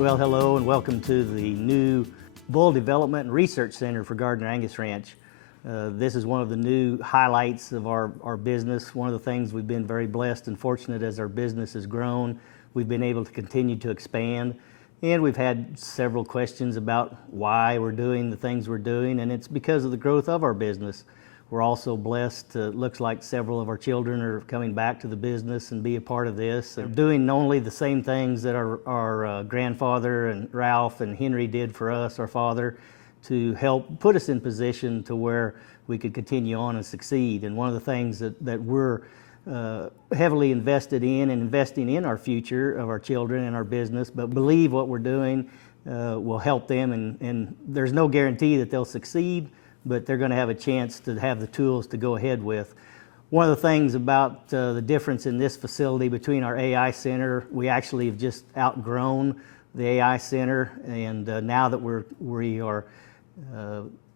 Well, hello and welcome to the new Bull Development and Research Center for Gardiner Angus Ranch. This is one of the new highlights of our business. One of the things we've been very blessed and fortunate as our business has grown. We've been able to continue to expand, and we've had several questions about why we're doing the things we're doing, and it's because of the growth of our business. We're also blessed. Looks like several of our children are coming back to the business and be a part of this. They're doing not only the same things that our grandfather and Ralph and Henry did for us, our father, to help put us in position to where we could continue on and succeed. And one of the things that we're heavily invested in and investing in our future of our children and our business, but believe what we're doing will help them, and there's no guarantee that they'll succeed, but they're going to have a chance to have the tools to go ahead with. One of the things about the difference in this facility between our AI center, we actually have just outgrown the AI center, and now that we are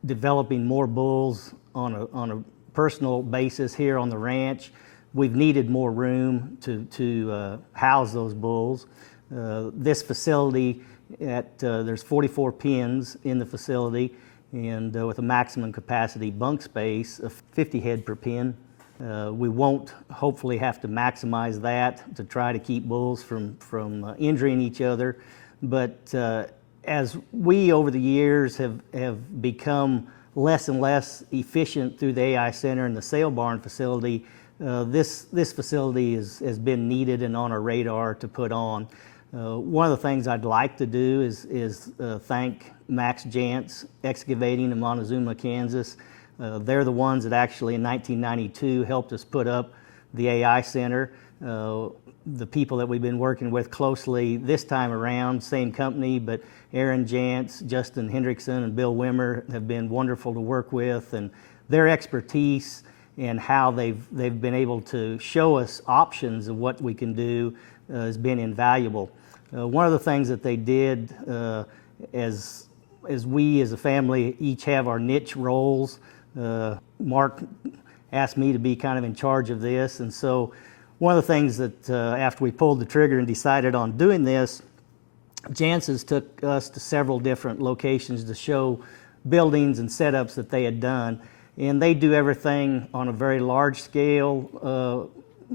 developing more bulls on a personal basis here on the ranch, we've needed more room to house those bulls. This facility, there's 44 pens in the facility, and with a maximum capacity bunk space of 50 head per pen. We won't hopefully have to maximize that to try to keep bulls from injuring each other, but as we over the years have become less and less efficient through the AI center and the sale barn facility, this facility has been needed and on our radar to put on. One of the things I'd like to do is thank Max Jantz Excavating in Montezuma, Kansas. They're the ones that actually in 1992 helped us put up the AI Center. The people that we've been working with closely this time around, same company, but Aaron Jantz, Justin Hendrickson, and Bill Wimmer have been wonderful to work with, and their expertise and how they've been able to show us options of what we can do has been invaluable. One of the things that they did, as we as a family each have our niche roles, Mark asked me to be kind of in charge of this, and so one of the things that after we pulled the trigger and decided on doing this, Jantz's took us to several different locations to show buildings and setups that they had done, and they do everything on a very large scale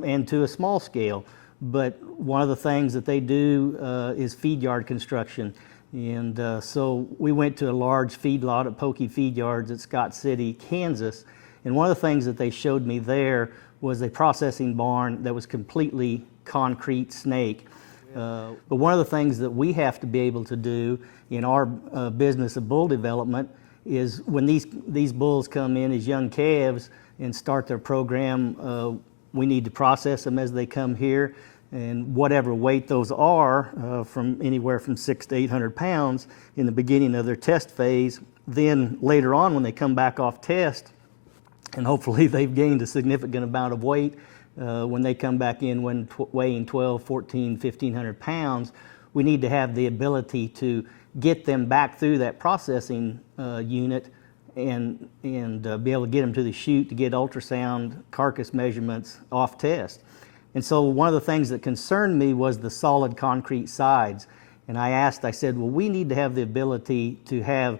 and to a small scale. But one of the things that they do is feed yard construction. And so we went to a large feedlot at Pokey Feed Yards at Scott City, Kansas. And one of the things that they showed me there was a processing barn that was completely concrete snake. But one of the things that we have to be able to do in our business of bull development is when these bulls come in as young calves and start their program, we need to process them as they come here, and whatever weight those are, from anywhere from 600 to 800 pounds in the beginning of their test phase. Then later on when they come back off test, and hopefully they've gained a significant amount of weight, when they come back in weighing 12, 14, 1,500 pounds, we need to have the ability to get them back through that processing unit and be able to get them to the chute to get ultrasound carcass measurements off test. And so one of the things that concerned me was the solid concrete sides. And I said, well, we need to have the ability to have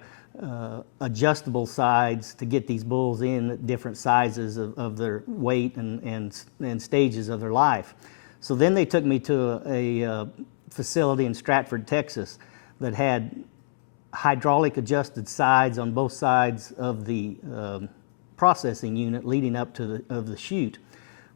adjustable sides to get these bulls in at different sizes of their weight and stages of their life. So then they took me to a facility in Stratford, Texas that had hydraulic adjusted sides on both sides of the processing unit leading up to the chute.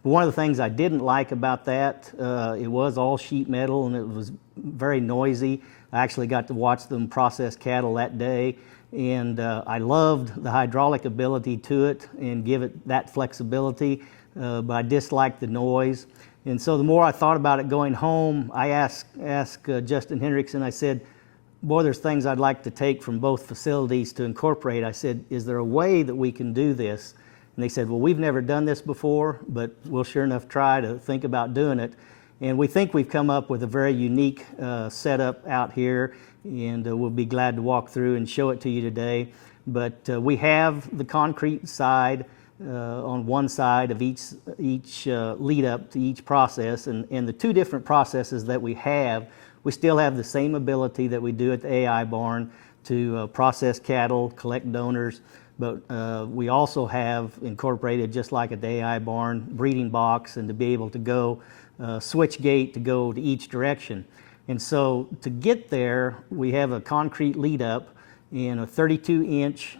But one of the things I didn't like about that, it was all sheet metal and it was very noisy. I actually got to watch them process cattle that day, and I loved the hydraulic ability to it and give it that flexibility, but I disliked the noise. And so the more I thought about it going home, I asked Justin Hendrickson, I said, boy, there's things I'd like to take from both facilities to incorporate. I said, is there a way that we can do this? And they said, well, we've never done this before, but we'll sure enough try to think about doing it. And we think we've come up with a very unique setup out here, and we'll be glad to walk through and show it to you today. But we have the concrete side on one side of each lead up to each process, and the two different processes that we have, We still have the same ability that we do at the AI barn to process cattle, collect donors, but we also have incorporated, just like at the AI barn, breeding box, and to be able to go switch gate to go to each direction. And so to get there, we have a concrete lead up and a 32-inch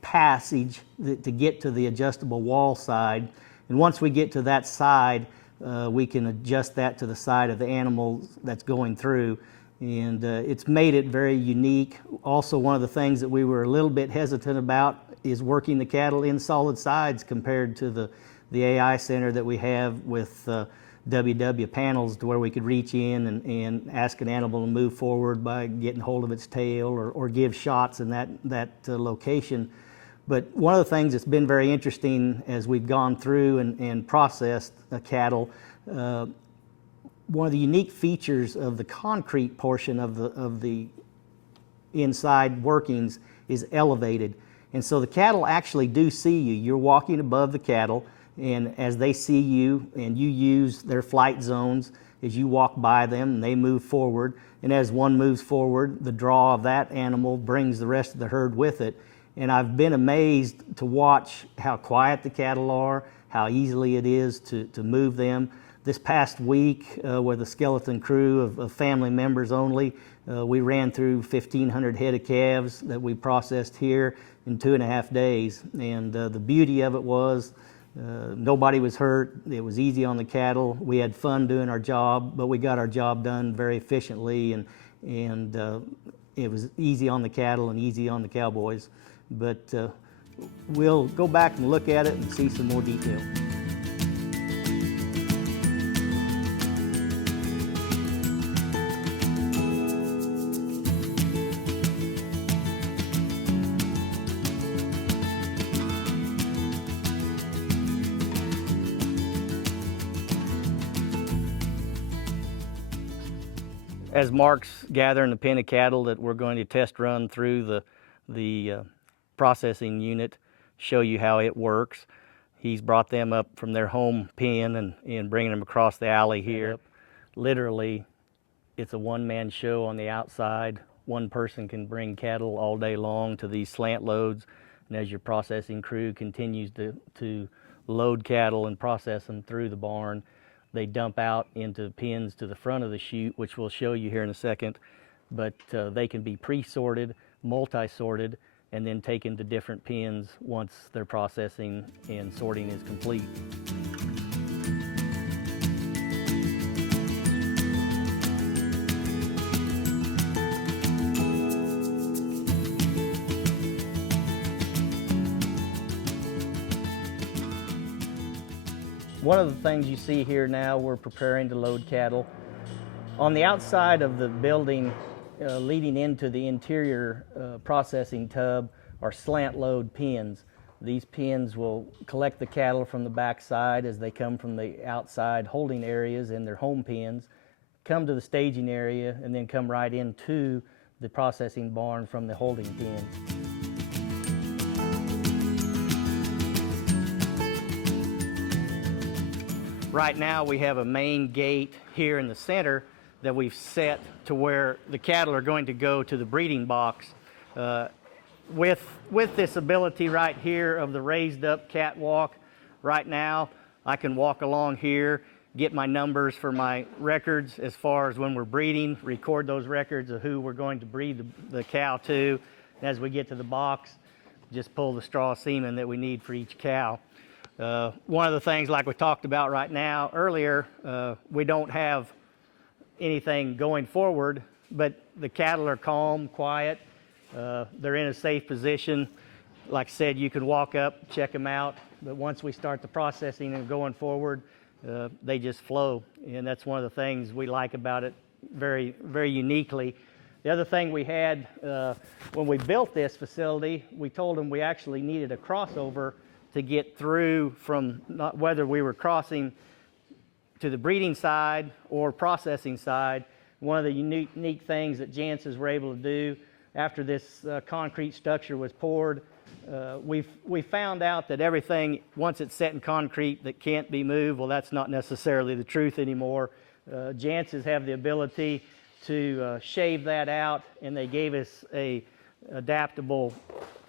passage to get to the adjustable wall side. And once we get to that side, we can adjust that to the side of the animal that's going through. And it's made it very unique. Also, one of the things that we were a little bit hesitant about is working the cattle in solid sides compared to the AI center that we have with WW panels, to where we could reach in and ask an animal to move forward by getting hold of its tail, or give shots in that location. But one of the things that's been very interesting as we've gone through and processed cattle, one of the unique features of the concrete portion of the inside workings is elevated. And so the cattle actually do see you. You're walking above the cattle, and as they see you, and you use their flight zones as you walk by them, and they move forward. And as one moves forward, the draw of that animal brings the rest of the herd with it. And I've been amazed to watch how quiet the cattle are, how easily it is to move them. This past week, with a skeleton crew of family members only, we ran through 1,500 head of calves that we processed here in 2.5 days. And the beauty of it was nobody was hurt. It was easy on the cattle. We had fun doing our job, but we got our job done very efficiently, and it was easy on the cattle and easy on the cowboys. But we'll go back and look at it and see some more detail. As Mark's gathering the pen of cattle that we're going to test run through the processing unit, show you how it works. He's brought them up from their home pen and bringing them across the alley here. Yep. Literally, it's a one-man show on the outside. One person can bring cattle all day long to these slant loads, and as your processing crew continues to load cattle and process them through the barn, they dump out into pens to the front of the chute, which we'll show you here in a second. But they can be pre-sorted, multi-sorted, and then taken to different pens once their processing and sorting is complete. One of the things you see here now, we're preparing to load cattle. On the outside of the building, leading into the interior processing tub, are slant load pens. These pens will collect the cattle from the backside as they come from the outside holding areas in their home pens, come to the staging area, and then come right into the processing barn from the holding pens. Right now we have a main gate here in the center that we've set to where the cattle are going to go to the breeding box. With this ability right here of the raised up catwalk, right now I can walk along here, get my numbers for my records as far as when we're breeding, record those records of who we're going to breed the cow to. And as we get to the box, just pull the straw semen that we need for each cow. One of the things, like we talked about right now earlier, we don't have anything going forward, but the cattle are calm, quiet. They're in a safe position. Like I said, you can walk up, check them out, but once we start the processing and going forward, they just flow. And that's one of the things we like about it very, very uniquely. The other thing we had, when we built this facility, we told them we actually needed a crossover to get through from whether we were crossing to the breeding side or processing side. One of the unique things that Jantz's were able to do after this concrete structure was poured, we found out that everything, once it's set in concrete, that can't be moved. Well, that's not necessarily the truth anymore. Jantz's have the ability to shave that out, and they gave us a adaptable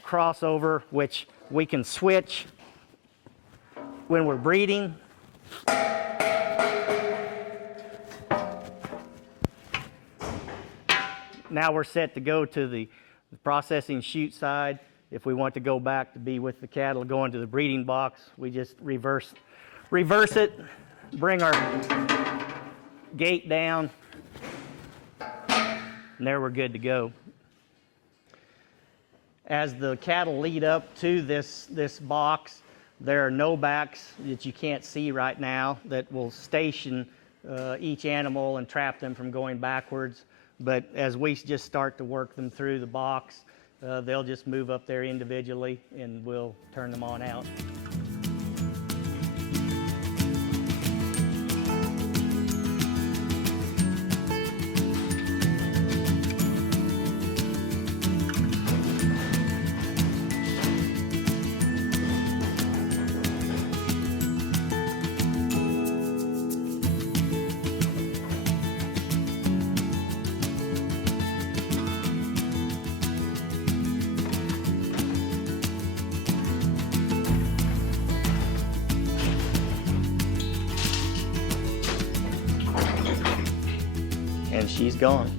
crossover which we can switch when we're breeding. Now we're set to go to the processing chute side. If we want to go back to be with the cattle going to the breeding box, we just reverse it, bring our gate down, and there we're good to go. As the cattle lead up to this box, there are no backs that you can't see right now that will station each animal and trap them from going backwards. But as we just start to work them through the box, they'll just move up there individually and we'll turn them on out. And she's gone.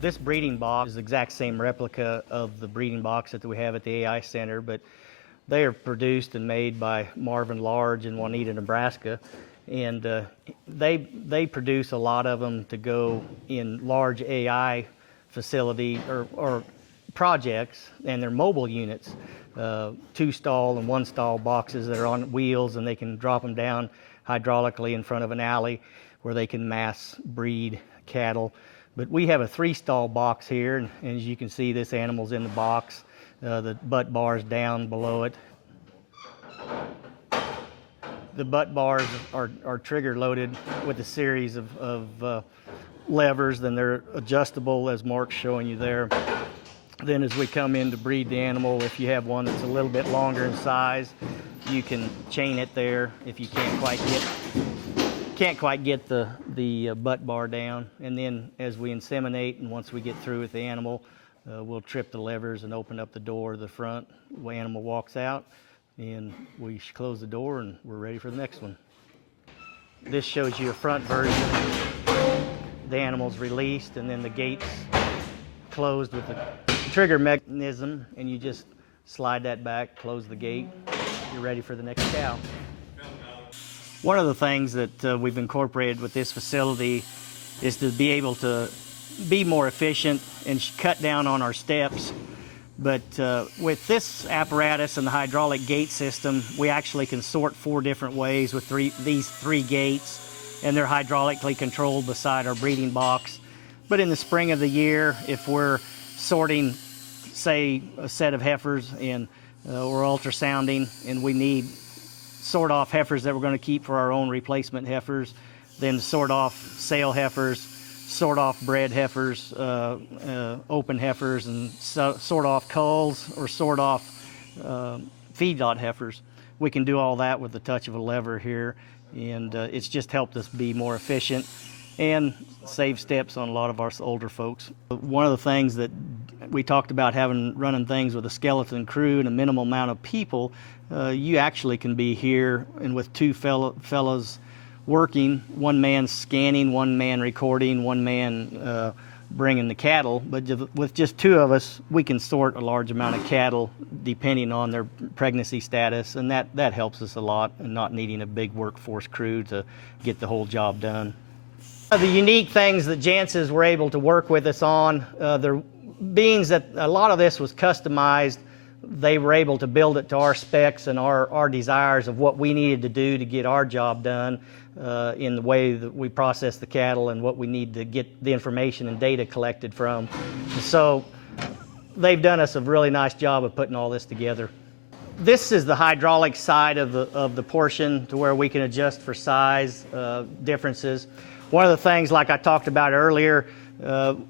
This breeding box is the exact same replica of the breeding box that we have at the AI Center, but they are produced and made by Marvin Large in Juanita, Nebraska. And they produce a lot of them to go in large AI facility or projects, and they're mobile units, 2-stall and 1-stall boxes that are on wheels, and they can drop them down hydraulically in front of an alley where they can mass breed cattle. But we have a 3-stall box here, and as you can see, this animal's in the box. The butt bar's down below it. The butt bars are trigger loaded with a series of levers, then they're adjustable as Mark's showing you there. Then as we come in to breed the animal, if you have one that's a little bit longer in size, you can chain it there if you can't quite get the butt bar down. And then as we inseminate, and once we get through with the animal, we'll trip the levers and open up the door of the front. The animal walks out, and we close the door, and we're ready for the next one. This shows you a front version. The animal's released, and then the gate's closed with the trigger mechanism, and you just slide that back, close the gate, you're ready for the next cow. One of the things that we've incorporated with this facility is to be able to be more efficient and cut down on our steps. But with this apparatus and the hydraulic gate system, we actually can sort 4 different ways with these 3 gates, and they're hydraulically controlled beside our breeding box. But in the spring of the year, if we're sorting, say, a set of heifers and we're ultrasounding and we need sort off heifers that we're going to keep for our own replacement heifers, then sort off sale heifers, sort off bred heifers, open heifers, and sort off culls or sort off feedlot heifers. We can do all that with the touch of a lever here, and it's just helped us be more efficient and save steps on a lot of our older folks. One of the things that we talked about running things with a skeleton crew and a minimal amount of people, you actually can be here and with 2 fellows working, one man scanning, one man recording, one man bringing the cattle. But with just 2 of us, we can sort a large amount of cattle depending on their pregnancy status, and that helps us a lot, and not needing a big workforce crew to get the whole job done. The unique things that Jantz's were able to work with us on, being that a lot of this was customized, they were able to build it to our specs and our desires of what we needed to do to get our job done in the way that we process the cattle and what we need to get the information and data collected from. So they've done us a really nice job of putting all this together. This is the hydraulic side of the portion to where we can adjust for size differences. One of the things, like I talked about earlier,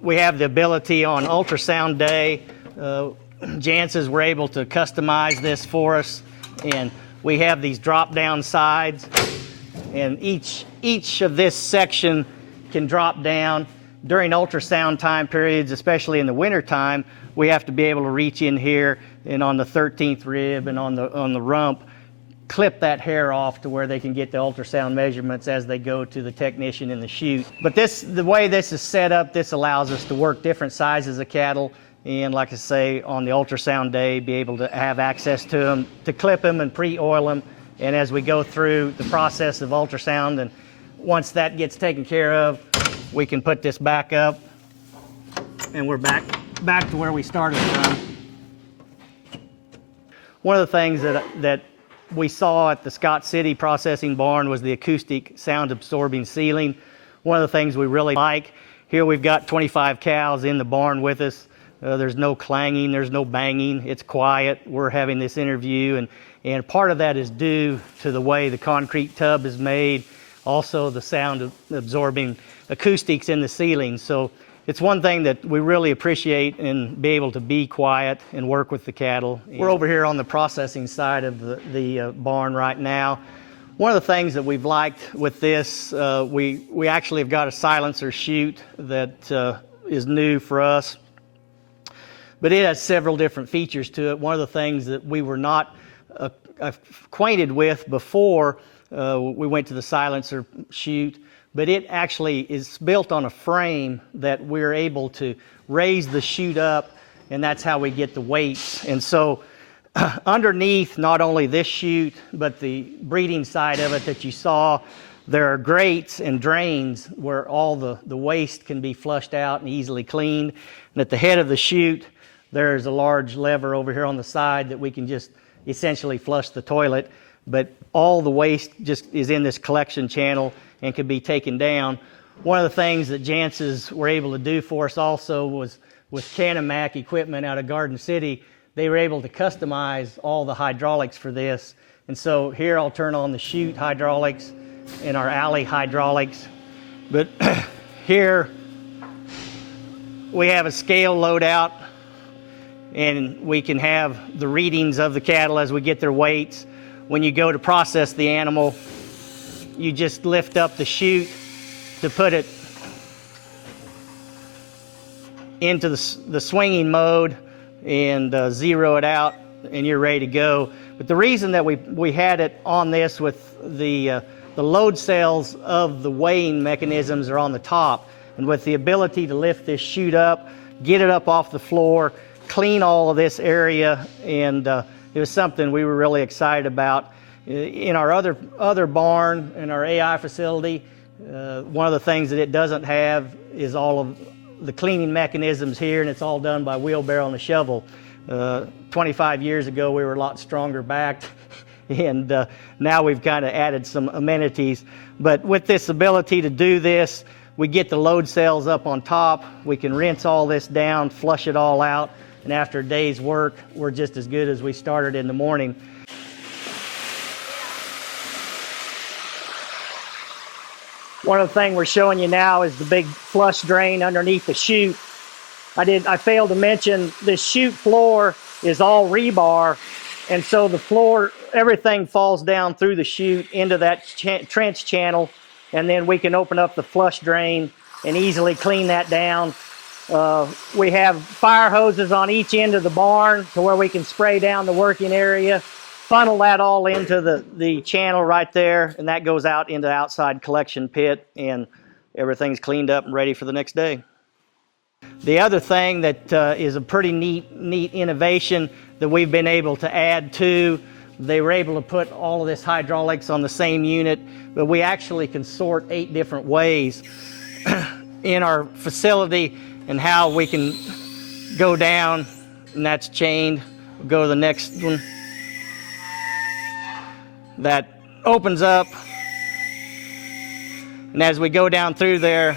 we have the ability on ultrasound day. Jantz's were able to customize this for us, and we have these drop-down sides, And each of this section can drop down. During ultrasound time periods, especially in the winter time, we have to be able to reach in here and on the 13th rib and on the rump, clip that hair off to where they can get the ultrasound measurements as they go to the technician in the chute. But the way this is set up, this allows us to work different sizes of cattle, and like I say, on the ultrasound day, be able to have access to them, to clip them and pre-oil them. And as we go through the process of ultrasound, and once that gets taken care of, we can put this back up, and we're back to where we started from. One of the things that we saw at the Scott City processing barn was the acoustic sound absorbing ceiling. One of the things we really like. Here we've got 25 cows in the barn with us. There's no clanging, there's no banging, it's quiet. We're having this interview, and part of that is due to the way the concrete tub is made, also the sound absorbing acoustics in the ceiling. So it's one thing that we really appreciate, and be able to be quiet and work with the cattle. We're over here on the processing side of the barn right now. One of the things that we've liked with this, we actually have got a silencer chute that is new for us, but it has several different features to it. One of the things that we were not acquainted with before we went to the silencer chute, but it actually is built on a frame that we're able to raise the chute up, and that's how we get the weights. And so underneath not only this chute, but the breeding side of it that you saw, there are grates and drains where all the waste can be flushed out and easily cleaned. And at the head of the chute, there's a large lever over here on the side that we can just essentially flush the toilet, but all the waste just is in this collection channel and can be taken down. One of the things that Jantz's were able to do for us also was with Canamac equipment out of Garden City, they were able to customize all the hydraulics for this. And so here I'll turn on the chute hydraulics and our alley hydraulics. But here we have a scale loadout, and we can have the readings of the cattle as we get their weights. When you go to process the animal, you just lift up the chute to put it into the swinging mode and zero it out, and you're ready to go. But the reason that we had it on this with the load cells of the weighing mechanisms are on the top, and with the ability to lift this chute up, get it up off the floor, clean all of this area, and it was something we were really excited about. In our other barn, in our AI facility, one of the things that it doesn't have is all of the cleaning mechanisms here, and it's all done by wheelbarrow and a shovel. 25 years ago, we were a lot stronger backed, and now we've kind of added some amenities. But with this ability to do this, we get the load cells up on top, we can rinse all this down, flush it all out, and after a day's work, we're just as good as we started in the morning. One of the things we're showing you now is the big flush drain underneath the chute. I failed to mention this chute floor is all rebar, and so the floor, everything falls down through the chute into that trench channel, and then we can open up the flush drain and easily clean that down. We have fire hoses on each end of the barn to where we can spray down the working area, funnel that all into the channel right there, and that goes out into the outside collection pit, and everything's cleaned up and ready for the next day. The other thing that is a pretty neat innovation that we've been able to add to, they were able to put all of this hydraulics on the same unit, but we actually can sort 8 different ways in our facility, and how we can go down, and that's chained. We'll go to the next one. That opens up, and as we go down through there,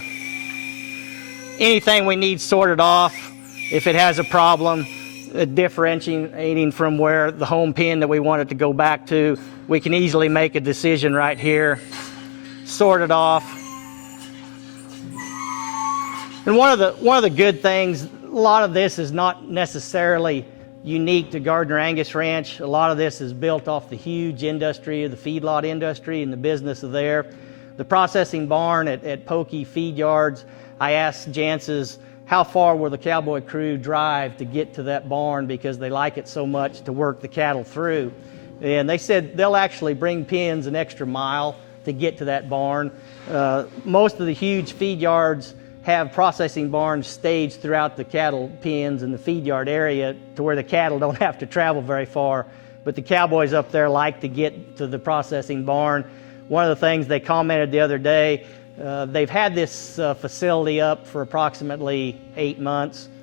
anything we need sorted off, if it has a problem, differentiating from where the home pin that we want it to go back to, we can easily make a decision right here, sort it off. And one of the good things, a lot of this is not necessarily unique to Gardiner Angus Ranch. A lot of this is built off the huge industry of the feedlot industry and the business of there. The processing barn at Pokey Feed Yards, I asked Jantz's how far will the cowboy crew drive to get to that barn because they like it so much to work the cattle through. And they said they'll actually bring pens an extra mile to get to that barn. Most of the huge feed yards have processing barns staged throughout the cattle pens and the feed yard area to where the cattle don't have to travel very far. But the cowboys up there like to get to the processing barn. One of the things they commented the other day, they've had this facility up for approximately 8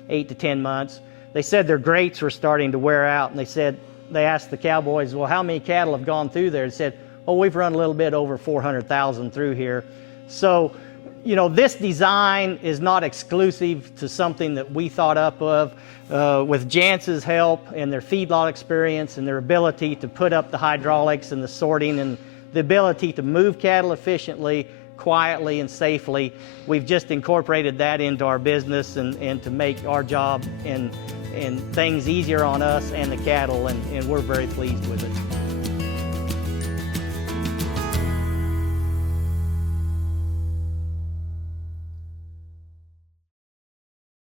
to 10 months. They said their grates were starting to wear out, and they asked the cowboys, well, how many cattle have gone through there? They said, oh, we've run a little bit over 400,000 through here. So, you know, this design is not exclusive to something that we thought up of. With Jantz's help and their feedlot experience and their ability to put up the hydraulics and the sorting and the ability to move cattle efficiently, quietly and safely, we've just incorporated that into our business and to make our job and things easier on us and the cattle, and we're very pleased with it.